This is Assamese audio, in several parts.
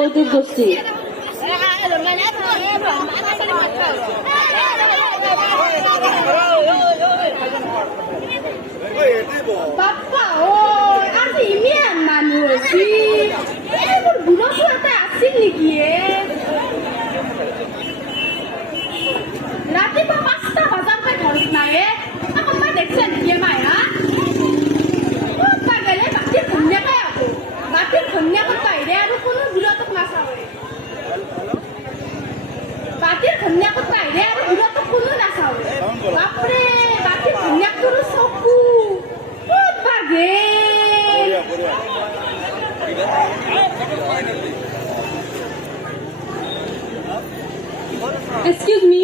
কৌতুক গোষ্ঠী বাপ্পা ঐ আজি ইমান মানুহ হৈছে মোৰ বুঢ়াটো এটা আছিল নেকি ৰাতিপুৱা 5টা বজাৰ পৰা ঘৰত নাই আকৌ মই দেখছে নেকি মায়া ক'ত বা গেলে বাতিৰ ধুনীয়াকৈ আকৌ বাতিৰ ধুনীয়াকৈ বাহিৰে আৰু কোনো বুঢ়াটোক নাচাবে বাতিৰ ধুনীয়াকৈ বাহিৰে আৰু বুঢ়াটোক কোনো নাচাবে বাপৰে বাতিৰ ধুনীয়াকটোৰ চকু ক'ত বা গেল এক্সকিউজ মি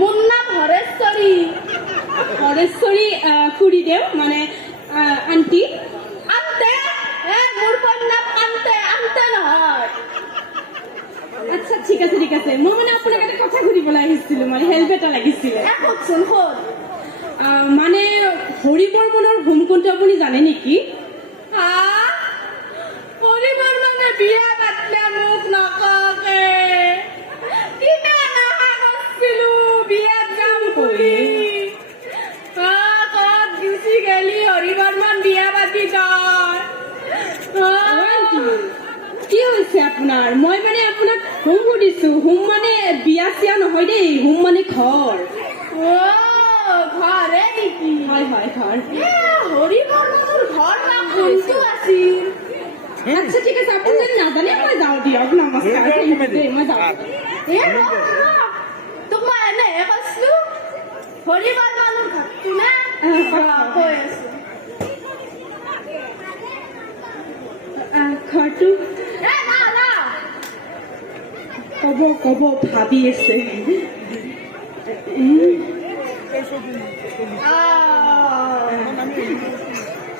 মোৰ নাম হৰেশ্বৰী হৰেশ্বৰী খুৰীদেউ মানে আণ্টি আন্তে মোৰ নাম আন্তে আন্তে নহয় আচ্ছা ঠিক আছে মই মানে আপোনাক এটা কথা সুধিবলৈ আহিছিলোঁ মানে হেল্প এটা লাগিছিলে কওকচোন ক'ত মানে হৰি বৰ্মনৰ হোম কোনটো আপুনি জানে নেকি পৰিবাৰ মানে বিয়া পাতিলে মোক নককে কিমান আশা কৰিছিলো বিয়াত যাম বুলি ক'ত গুচি গেলি হৰি বৰ্মন বিয়া পাতি কি হৈছে আপোনাৰ মই মানে আপোনাক হোম সুধিছোঁ হোম মানে বিয়া চিয়া নহয় দেই হোম মানে ঘৰ ঘৰে নেকি হয় ঘৰ হৰি বৰ্মনৰ ঘৰ নাম কোনটো আছিল আচ্ছা ঠিক আছে আপুনি যদি নাজানে মই যাওঁ দিয়ক নমস্কাৰ মই যাওঁ তোক মই এনেহে কৈছিলো হৰি বৰ্মনৰ ঘৰটো নে কৈ আছো ঘৰটো ক'ব ভাবি আছে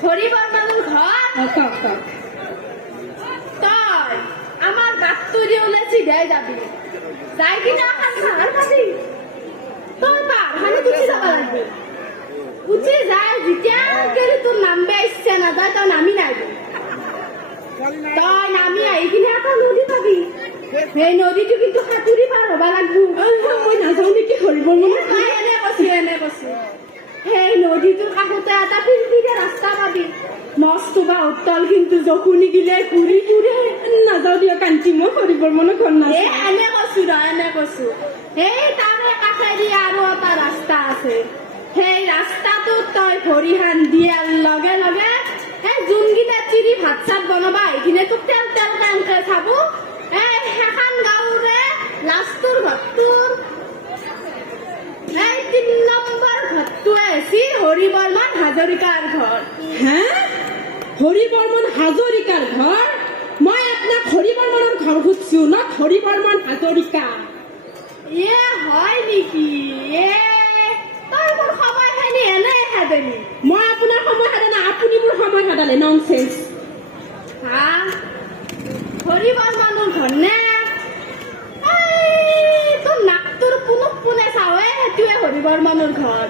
হৰি বৰ্মনৰ ঘৰ কওক তই আমাৰ বাটটো দি ওলাই চিধাই যাবি যাই কিনে এখন পাহাৰ পাবি তই পাহাৰখনত উঠি যাব লাগবি উঠি যায় যেতিয়া গেলি তোৰ নামবে ইচ্ছা নাযায় তই নামি নাহিবি তই নামি আহি কিনে এটা নদী পাবি সেই নদীটো কিন্তু সাঁতুৰি পাৰ হ'ব লাগব মই নাযাওঁ নেকি হৰি বৰ্মনৰ এনে কৈছো সেই নদীটোৰ কাষতে এটা পিলপিলা ৰাস্তা পাবি মস্ত বা উত্তল কিন্তু জখুনি গিলে ঘূৰি ফুৰে নাযাওঁ দিয়ক আণ্টি মই হৰি বৰ্মনৰ ঘৰ নাযাওঁ এনে কৈছো সেই তাৰে কাষেদি আৰু এটা ৰাস্তা আছে সেই ৰাস্তাটোত তই ভৰিহান দিয়াৰ লগে লগে সেই যোনকেইটা চিৰি ভাত চাত বনাবা সেইখিনি তোক তেল কেনেকে চাব সেইখন গাঁৱৰে লাষ্টৰ ঘৰটোৰ এই 3 নম্বৰ ঘৰটোৱে হৈছে হৰি বৰ্মন হাজৰিকাৰ ঘৰ হৰি বৰ্মন হাজৰিকাৰ ঘৰ মই আপোনাক হৰি বৰ্মনৰ ঘৰ সুধিছো নট হৰি বৰ্মন হাজৰিকা হয় নেকি তই মোৰ সময়খিনি এনে খেদালি মই আপোনাৰ সময় সাধালে আপুনি মোৰ সময় সাধালে ননচেন্স হৰি বৰ্মনৰ ঘৰ নে তোৰ নাকটোৰ পুনুক পোনে চাৱে সেইটোৱে হৰি বৰ্মনৰ ঘৰ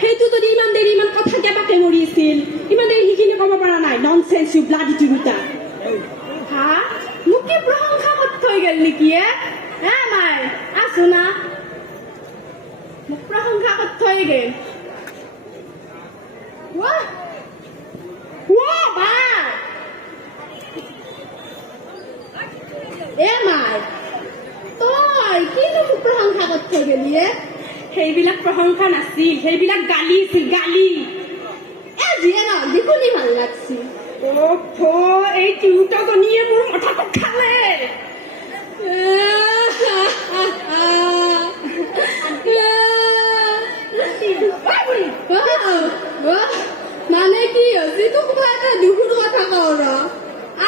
সেইটো যদি ইমান দেৰি ইমান কথা কেবাকে মৰি আছিল ইমান দেৰি সেইখিনি ক'ব পৰা নাই ননচেন্স ইউ ব্লাডি তিৰোতা মোক কি প্ৰশংসা কৰি থৈ গেল নেকি মাই আছো না মোক প্ৰশংসা কৰি থৈ গেল মাই তই কিনো মোক প্ৰশংসা কৰি থৈ গেলি সেইবিলাক প্ৰশংসা নাছিল সেইবিলাক গালি আছিল গালি যিয়ে নহ'ল শুনি ভাল লাগছি এই তিৰোতাজনীয়ে মোৰ মাথাটো খালে মানে কি হৈছে তোক মই এটা দুখৰ কথা কওঁ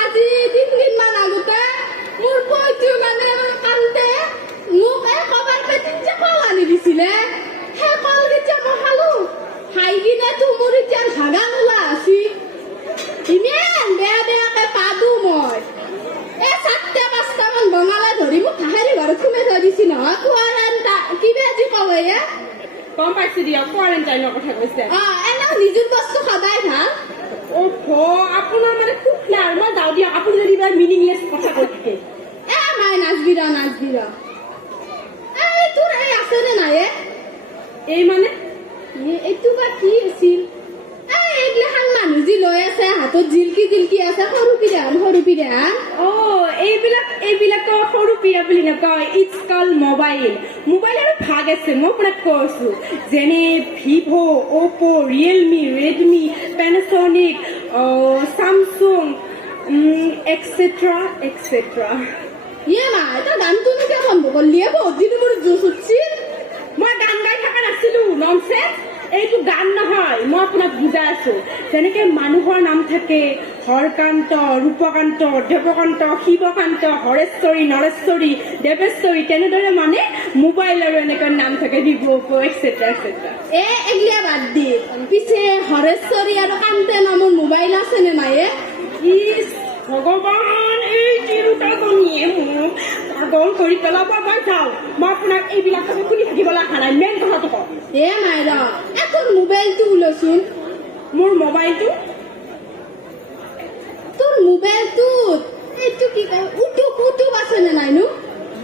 আজি 3 দিন মান আগতে মোৰ পইটো মানে কান্দে মোক কবাৰ পেটিত যে কল আনি দিছিলে সেই কল যেতিয়া মই খালো খাই কিনে তো মোৰ এতিয়া ভাগা নোলা আছি ইমান বেয়াকে পাদো মই 4-5টা মান বঙালে ধৰি মোক হাঁহাৰি ঘৰত সোমাই থৈ দিছি নহয় কিবা আজি কয় গম পাইছো দিয়ক কোৱাৰেণ্টাইনৰ কথা কৈছে এনেও নিজৰ বস্তু সদায় ভাল আপোনাৰ মানে খুব ফ্লাৰ মই যাওঁ দিয়ক আপুনি যদি ইমান মিনিংলেছ কথা কৈ থাকে মাই নাচবি ৰ এই তোৰ এই আছে নে নাই এই মানে এইটো বা কি আছিল এইগিলাখান মানুহ যি লৈ আছে হাতত জিলকি আছে সৰু পিৰাহান এইবিলাকৰ সৰু পিৰা বুলি নকয় ইটছ কল মোবাইলৰ ভাগ আছে মই আপোনাক কৈছো যেনে ভিভ' অপ' ৰিয়েলমি ৰেডমি পেনাছনিক চামচুং এক্সেট্ৰা মা এটা গানটোনো কিয় বন্ধ কৰিলি বহুত দিন মোৰ জোচ উঠছিল মই গান গাই থকা নাছিলো ননচেন্স এইটো গান নহয় মই আপোনাক বুজাই আছো যেনেকে মানুহৰ নাম থাকে হৰকান্ত ৰূপকান্ত দেৱকান্ত শিৱকান্ত হৰেশ্বৰী নৰেশ্বৰী দেৱেশ্বৰী তেনেদৰে মানে মোবাইলৰো এনেকৈ নাম থাকে ভিভ' এক্সেট্ৰা এগিলা বাদ দি পিছে হৰেশ্বৰী আৰু কান্তে নামৰ মোবাইল আছে নে নাই ইছ ভগৱান এই তিৰোতাজনীয়ে মোক পাগল কৰি পেলাব মই যাওঁ মই আপোনাক এইবিলাক কথা শুনি থাকিবলৈ অহা নাই মেইন কথাটো কওঁ মাইৰা তোৰ মোবাইলটো ওলচোন মোৰ মোবাইলটো তোৰ মোবাইলটোত এইটো কি কয় উটুব আছে নে নাইনো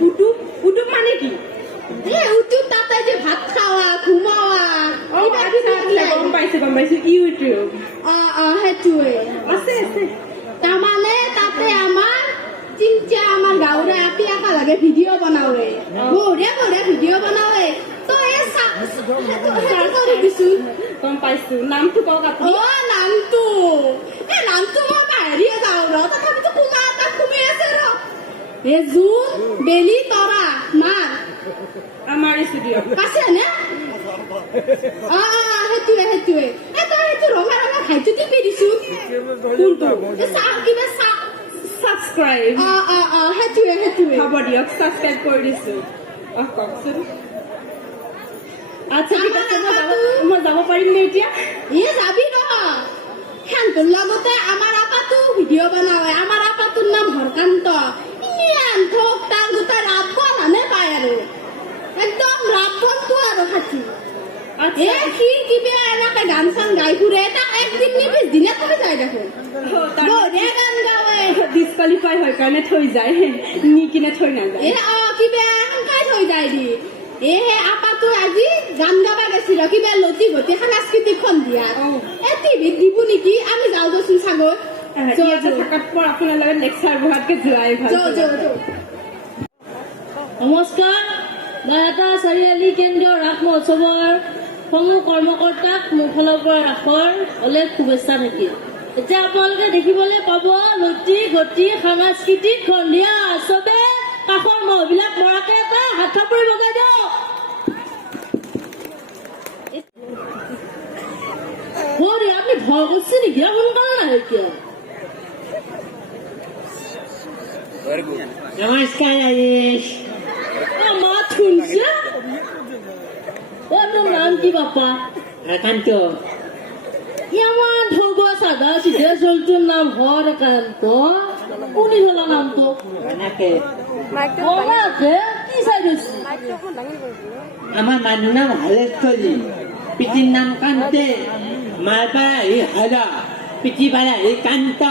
উটুব মানে কি উটুব তাতে যে ভাত খাৱা ঘুমাৱা গম পাইছো ইউটিউব সেইটোৱে আছে তাৰমানে তাতে আমাৰ চিন্তা আমাৰ গাঁৱৰে আকা লাগে ভিডিঅ' বনাওৱে বঢ়িয়া ভিডিঅ' বনাওৱে তই কৰি দিছো গম পাইছো নামটো কওক আপুনি নামটো মই পাহৰিয়ে যাওঁ তথাপিতো কোনা এটা সোমাই আছে জোন বেলি তৰা মাৰ আমাৰ ষ্টুডিঅ আছে নে সেইটোৱে তই সেইটো ৰঙা ভাইটো টিপি দিছো কোনটো কিবা ছাবস্ক্ৰাইব সেইটোৱে হ'ব দিয়ক ছাবস্ক্ৰাইব কৰি দিছো কওকচোন আচ্ছা ঠিক আছে মই যাব পাৰিম নে এতিয়া যাবি সেনটোৰ লগতে আমাৰ আপাটো ভিডিঅ' বনাওৱে আমাৰ আপাটোৰ নাম হৰকান্ত ইমান থক তাৰ গোটেই ৰাপবন হানে পায় আৰু একদম ৰাপবনটো আৰু সাঁচি সি কিবা এনেকে গান চান গাই ফুৰে তাক একদিন নি পিছদিনে থৈ যায় দেখোন বঢ়িয়া গান গাৱে ডিছকুৱালিফাই হয় কাৰণে থৈ যায় নি কিনে থৈ নাযায় কিবা সেনকাই থৈ যায় দি আপাটো আজি গান গাবা গেছিল কিবা লতি ঘটি সাংস্কৃতিক সন্ধিয়া টিভিত দিব নেকি আমি যাওঁ দেচোন চাগৈ আপোনাৰ লগত লেকচাৰ বহাতকে যোৱাই ভাল নমস্কাৰ বাৰটা চাৰিআলি কেন্দ্ৰীয় ৰাস মহোৎসৱৰ সমূহ কৰ্মকৰ্তাক মোৰ ফালৰ পৰা ৰাসৰ অলেখ শুভেচ্ছা থাকিল এতিয়া আপোনালোকে দেখিবলৈ পাব লতি ঘটি সাংস্কৃতিক সন্ধিয়া চবে কাষৰ মহবিলাক মৰাকে এটা হাত থাপৰি বজাই দিয়ক আপনি ভয় কৰছেন নাকি সোনকালে নাহে কিয় নমস্কাৰ আয়েশ মাত শুনছে তোর নাম কি বাপা কান্ত ইমান ঠগ সাদা সিধে চলটোর নাম হরকান্ত কোনি হল নাম তো এনেকে কি চাই দিছি আমাৰ মানুহ নাম হলেশ্বৰী পিঠিৰ নাম কান্তে মাৰ পৰা আহি হৰা পিঠি পৰা আহি কান্ত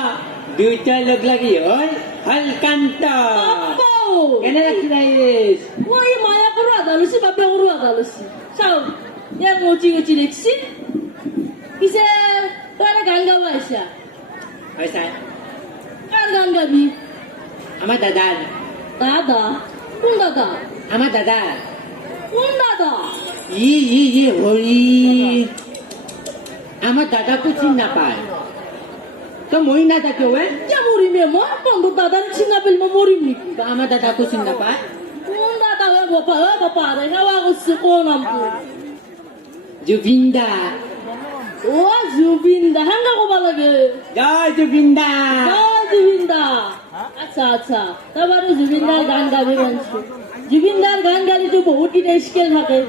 দুয়োটা লগ লাগি হয় হলকান্ত কেনে ৰাখি আয়েশ ওই মায়া করো আদালুসি বাপে করো আদালুসি চাও এ মচি গচি দেখছি কিসে তোরা গান গাবো আইসা হয় ছাৰ কাৰ গান গাবি আমাৰ দাদাৰ দাদা কোন দাদা আমাৰ দাদাৰ কোন দাদা ই হৰি আমাৰ দাদাকো চিন নাপায় তো মই নাথাকে কে মৰিমে মো বন্ধু দাদাৰ চিনা পেল মো মৰিম নি আমাৰ দাদাকো চিন নাপায় কোন দাদা ও বাপা রে হাওয়া করছে কোন নাম তো জুবিন দা ও জুবিন দা হাঙ্গা কবা লাগে জয় জুবিন দা জুবিন দা আচ্ছা তারপরে জুবিনদার গান গাবে মানছো জুবিনদার গান গালি তো বহুত স্কেল থাকে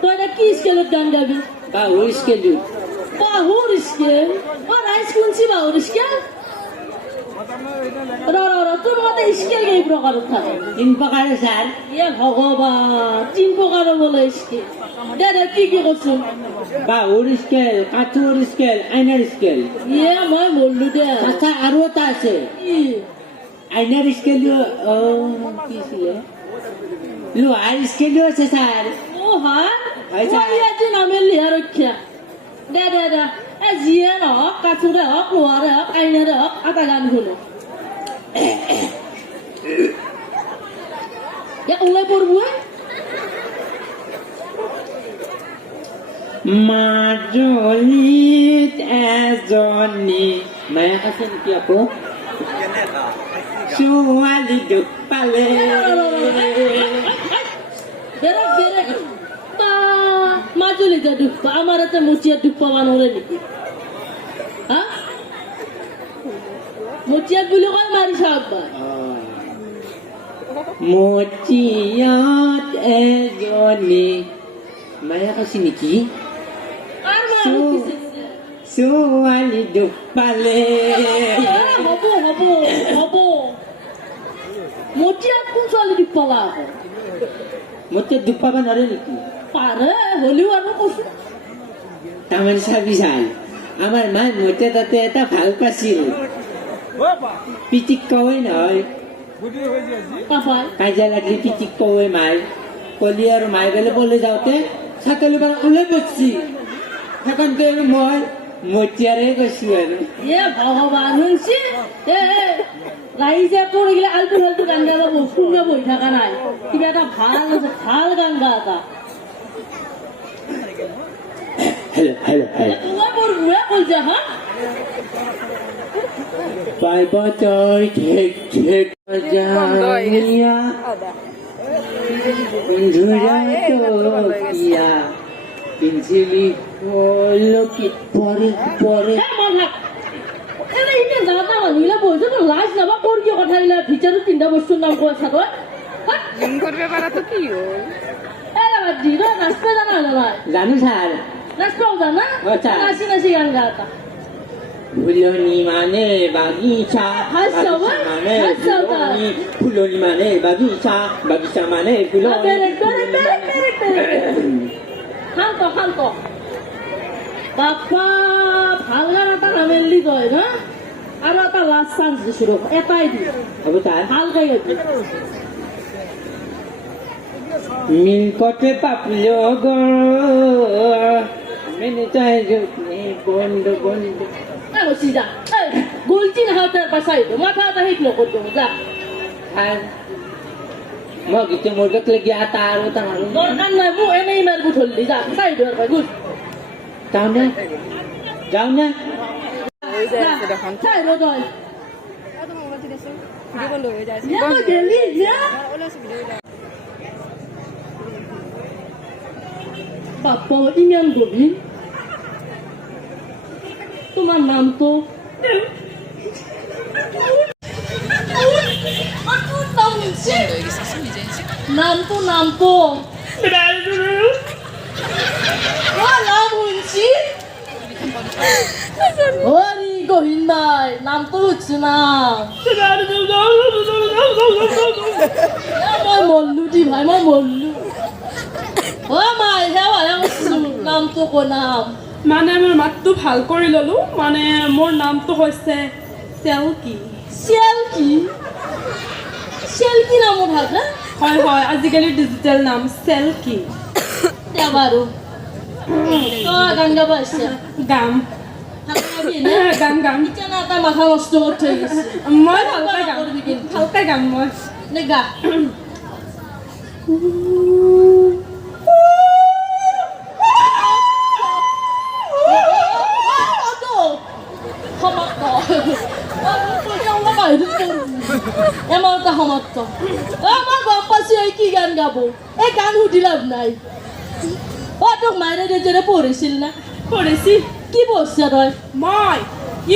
তো এটা কি স্কেলের গান গাবি বাহুৰ স্কেলটো বাহুর স্কেল ও রাইস কুনছি বাহুর স্কেল তোর মতে স্কেল এই প্রকার থাকে 3 প্রকারের স্যার ইয়ে ভগবান 3 প্রকার বলে স্কেল দে কি করছো বাউর স্কেল কাচুর স্কেল আইনার স্কেল ইয়ে মই বললু দে আচ্ছা আরো একটা আছে কি আইনার স্কেল কি ছিল লোহার স্কেলও আছে স্যার ও হ্যাঁ আচ্ছা। ওই আজি নামের লিহা রক্ষা দে এ জিয়ে ন কাচুরে হোক লোহারে হোক আইনারে হোক আটা গান হলো এ ওলাই পড়বো মাজুলীত এজনী মায়া আছে নেকি আকৌ ছোৱালী দুখ পালে বেরেক তা মাজুলিতে ডুব আমার এতে মুচিয়া ডুব পাওয়া নরে নাকি হ্যাঁ মুচিয়া গুলো কয় মারি সাকবা মতিয়াত এজনী মায়া কৈছে নেকি আর ছোৱালী দুখ পালে হব মুচিয়া কোন ছোৱালী ডুব পালা আকৌ মতে দুখ পাব নোৱাৰে নেকি পাৰে হলেও আৰু কৈছো তাৰমানে চাবি চাই আমাৰ মায়ে মতে তাতে এটা ভাল পাইছিল পিটিক কওঁৱে নহয় কাপাই কাজিয়া লাগিলে পিটিক কওঁৱে মায়ে কলি আৰু মায়ে গেলে পলে যাওঁতে চাকলি পৰা ওলাই পৰছি সেইকাৰণে আৰু মই মতিয়াৰে কৈছো আৰু এ ভগবান শুনছি এ রাইজে পড়ে গেলে আলতু ফালতু গান গাবো শুনবে বই থাকা নাই কিবা একটা ভাল গান গা এটা হেল্ল' তোমার পড়বো কইছে হ্যাঁ পাইব তই ঠেক ঠেক জানিয়া বন্ধুরা কিয়া পিঞ্চিলি হলো কি পরে পরে মন থাক এনে ইনে জানা মানুহিলা বইছে তো লাজ নাবা পড়কি কথা ইলা ভিতৰত তিনটা বস্তুৰ নাম কোৱা চাগৈ জিম করবে পারাতো কি হল এ বাজি রে নাচতে জানা না জানো স্যার নাচতেও জানা আচ্ছা। নাচি গান গা এটা ফুলনি মানে বাগিচা হাসছো বা? বাগিচা মানে হাসছো তা? ফুলনি ফুলনি মানে বাগিচা বাগিচা মানে ফুলনি বেরেক শান্ত বাপ্পা ভাল গান এটা নামেলি কয় না আৰু এটা লাষ্ট চান্স দিছো ৰ'ব এটাই দি হ'ব স্যার ভাল গাই গাবি মিলকতে পাপলো গো মেনে চাই জুটনি বন্ধু বন্ধু এ বসি যা এই গলছি না হাতের পাশাই তো মাথা এটা হিট নকরতো যা আর মই গীতে মোৰ গাত লাগি আটা আৰু তামাৰো দরকার নাই মু এনেই মারবো ধরলি যা সাইড হওয়ার পাই গুড যাও না যাও না সাইড হই গেলি বাপ্পা ইমান গভীর তোমার নাম তো নাম তো নাম শুনছি হরি গহীন ভাই নাম তো হচ্ছে না মই মল্লু দি ভাই মই মল্লু ও মাই হেৱা নাম তো কো নাম মানে মোৰ মাতটো ভাল কৰি ললো মানে মোৰ নামটো হৈছে চেলকি চেলকি নামো থাকে হয় হয় আজিকালি ডিজিটেল নাম চেলকি বাৰু গান গাব আছে গাম গাম গাম এতিয়া না এটা মাথা নষ্ট কৰি থৈ গৈছে মই ভালকৈ গাম ভালকৈ গাম মই নে গা এমাউন্টটা সমাপ্ত আমার গম পাচ্ছি এই কি গান গাবো এই গান সুধি লাভ নাই ও তোক মাইনে দেউতাৰে পঢ়িছিল না পঢ়িছি কি পঢ়িছা তই মই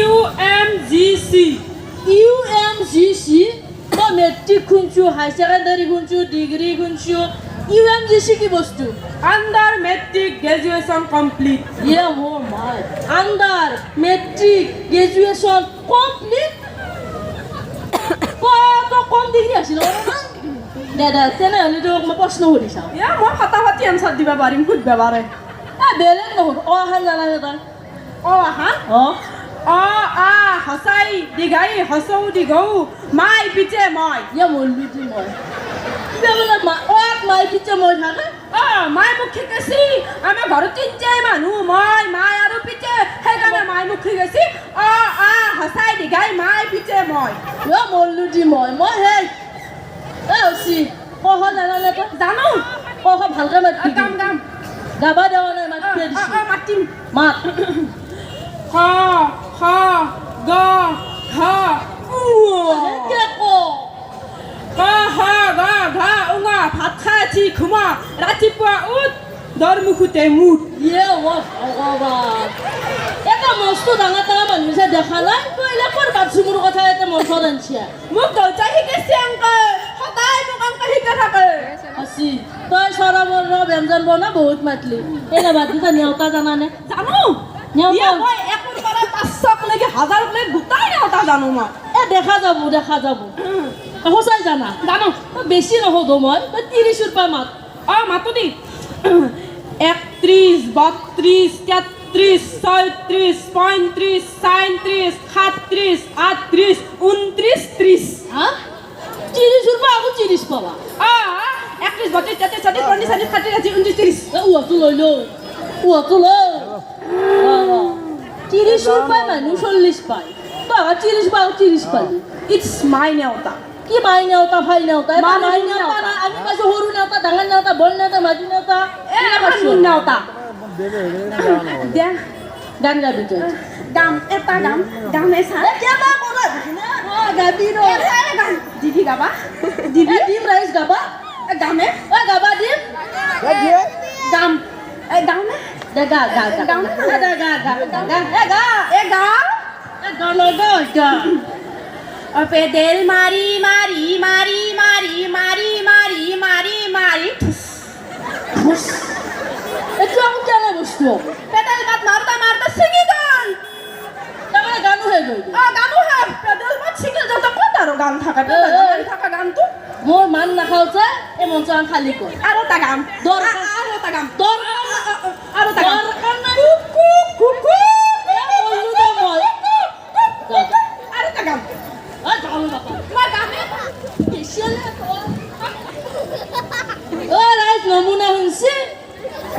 UMGC UMGC মই মেট্ৰিক শুনছো হাই ছেকেণ্ডাৰী শুনছো ডিগ্ৰী শুনছো UMGC কি বস্তু আণ্ডাৰ মেট্ৰিক গ্ৰেজুৱেশ্যন কমপ্লিট ইয়ে মোৰ my under matric graduation complete degree আছিল দাদা তেনেহ'লে তোক মই প্ৰশ্ন সুধি চাওঁ এ মই ফটাফটি এনচাৰ দিব পাৰিম সুধিব পাৰে বেলেগ নহ'ব অহান জানানে তই হা অঁ হসাই দীঘাই হসৌ দীঘৌ মাই পিছে মই ইয়া মল্লুটি মই বোলে মাই পিছে মই থাকে মাই মোক শিকাইছি আমাৰ ঘৰত তিনটাই মানুহ মই মাই আৰু পিছে সেইকাৰণে মাই মোক শিকাইছি হসাই দীঘাই মাই পিছে মই ইয়া মল্লুটি মই সেই চি কহ জানানে তই জানো কহ ভালকে মাতি গাম গাম গাবা দেৱা নাই মাতি দিছোঁ মাতিম মাত খ খ গ ঘ এনেকে কওঁ গ হ গ ঘ উঙা ভাত খাই উঠি ঘুমা ৰাতিপুৱা উঠ দৰমুখতে মুঠ ইয়ে ভগৱান এটা মস্ত ডাঙৰ ডাঙৰ মানুহ যে দেখা নাই তই এনে ক'ৰ পাতিছো মোৰ কথা এটা মঞ্চত আনিছে মোক দেউতাই শিকাইছে অংকে সদায় মোক অংক শিকাই থাকে আছি তই চৰাবৰ ব্যঞ্জন বনা বহুত মাতলি এনে বাদ দি তই নেওতা জানানে জানো নেওতা মই একৰ পৰা 500লৈকে 1000লৈকে গোটাই নেওতা জানো মই দেখা যাব সঁচাই জানা জানো তই বেছি নহ'ব মই তই 30 ৰূপা মাত মাতো দি 31 32 33 36 35 37 37 38 29 30 হা 30 ৰূপা আকৌ 30 পাবা 31 32 33 34 35 36 37 29 30 উহাটো লৈ লওঁ 30 ৰূপাই মানুহ 40 পায় তই 30 পাওঁ 30 পালি ইটস মাই নেওতা কি মাই নেওতা ভাই নেওতা মাই মাই নেওতা। নেওতা না আমি পাইছো সৰু নেওতা ডাঙৰ নেওতা বল নেওতা মাঝি নেওতা এখন নেওতা দে গান গাবি তই গাম এটা গাম গাম এসা কেবা কৰা না গাবি ৰ গাম দিদি গাবা দিবি দিম ৰাইজ গাবা গামে গাবা দিম গাম গামে দে গা গা গা গাম দে গা গা গা গা গাম গা পেডেল মারি মারি মারি মারি মারি মারি মারি মারি এইটো আকৌ কেনে বস্তু পেডেল গাত মারতা মারতা সিঙ্গি গান তাৰমানে গানো হৈ গ'ল গানো হে পেডেল গাত সিঙ্গি যত কত আর গান থাকা থাকা গান তো মোৰ মান নাখাও যে এই মঞ্চখন খালী কৰ আৰ তা গান দৰকাৰ আৰ তা গান দৰকাৰ আৰ তা গান দৰকাৰ নাই কুকু কুকু বললো দে মই আৰ তা গান যাওঁ বাপা মা গামে ৰাইজ নমুনা শুনছি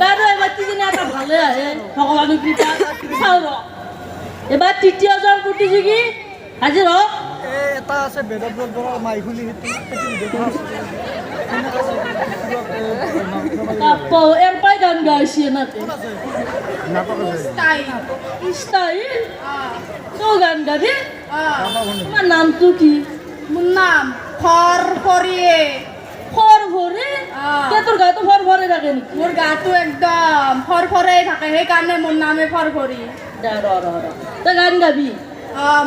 বাৰু এবাৰ তিনিজনী এটা ভালে আহে ভগৱানৰ কৃপা চাওঁ ৰ এবাৰ তৃতীয়জন প্ৰতিযোগী হাজিৰ হওক এটা আছে বেদব্ৰত বৰা মাইফুলি এর পাই গান গাইছি নাতে তাই স্টাইল তো গান গাবি তোমার নাম তো কি মোর নাম ফরফরিয়ে ফর ভরে কে তোর গা তো ফর ভরে রাখে নাকি মোর গাটো একদম ফরফরে থাকে সেইকাৰণে মোৰ নামে ফৰফৰি তা গান গাবি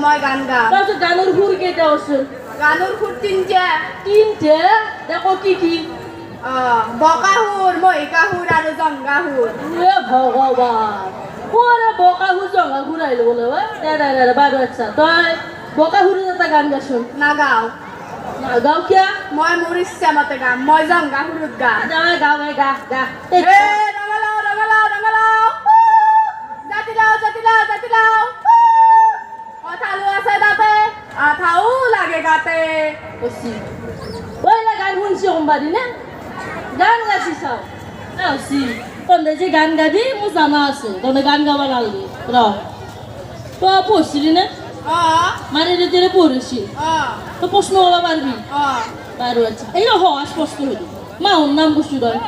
মই গান গাম তাৰপিছত গানৰ সুৰ কেইটা আছে গানৰ সুৰ তিনটা তিনটে দেখো কি কি বকা সুৰ মহিকা সুৰ আৰু জংগা সুৰ এ ভগৱান পরে বকা সুর জঙ্গা ঘুরাইলো বলে দে বারো আচ্ছা তই বকা সুর এটা গান গাছোন নাগাও গাও কিয়া মই মোৰ ইচ্ছা মতে গাম মই জংগা সুৰত গাম গাও গা গা ৰঙালাও ৰঙালাও ৰঙালাও জাতিলাও জাতিলাও জাতিলাও কঁঠালো আছে তাতে আঠাও লাগে গাতে বসি ওইলা গান শুনছি কোনবাদি নে গান গাছি চাও আসি তন্দে যে গান গাবি মোৰ জানা আছে তন্দে গান গাবা নালগে র তো পড়ছিলি নে মানে যেতে পড়েছি তো প্রশ্ন হবা পারবি পারো আচ্ছা এই সহজ প্রশ্ন হইল মা ওর নাম বস্তু দয়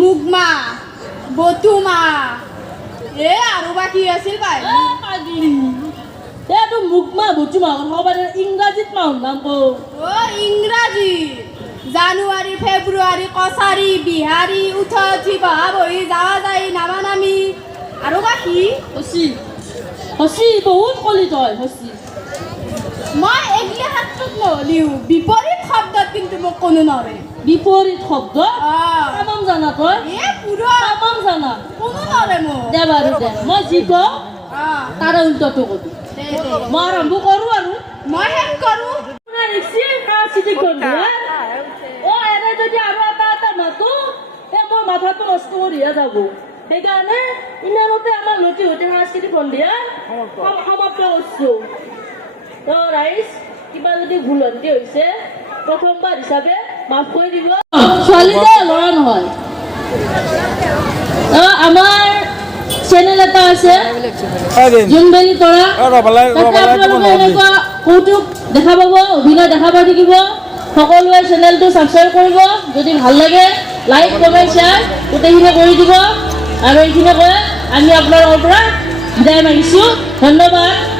মুগমা বতুমা আৰু বা কি আছিল পাই পাগলি তো মুগমা বুচু মা হবাৰ ইংৰাজিত মা ওৰ নাম কো ইংৰাজী জানুৱাৰী ফেব্ৰুৱাৰী কছাৰী বিহাৰী উঠি বহা বহি যাৱা যায় নামা নামি আৰু বা কি হসি হসি বহুত কলি তই হসি মই এগিলা হাতত নহলিও বিপৰীত শব্দত কিন্তু মোক কোনো নৰে বিপৰীত শব্দ তামাম জানা তই পুৰা তামাম জানা কোনো নৰে মোক দে বাৰু দে মই যি কওঁ তাৰে উল্টাটো কবি মই আৰম্ভ কৰোঁ আৰু মই হেং কৰোঁ আপোনাৰ দেখছি চিঠিখন দিয়াৰ এনে যদি আৰু এটা মাতো মোৰ মাথাটো নষ্ট কৰিহে যাব সেইকাৰণে ইমানতে আমাৰ লতিহতী সাংস্কৃতিক সন্ধিয়া সমাপ্ত কৰিছো তো ৰাইজ কিবা যদি ভুল ভ্ৰান্তি হৈছে প্ৰথমবাৰ হিচাপে মাফ কৰি দিব ছোৱালীটা ল'ৰা নহয় আমাৰ চেনেল এটা আছে জোনবেলি তৰা তাতে আপোনালোকে এনেকুৱা কৌতুক দেখা পাব অভিনয় দেখা পাই থাকিব সকলোৱে চেনেলটো ছাবস্ক্ৰাইব কৰিব যদি ভাল লাগে লাইক কমেণ্ট শ্বেয়াৰ গোটেইখিনি কৰি দিব আৰু এইখিনি কৈ আমি আপোনালোকৰ পৰা বিদায় মাগিছোঁ ধন্যবাদ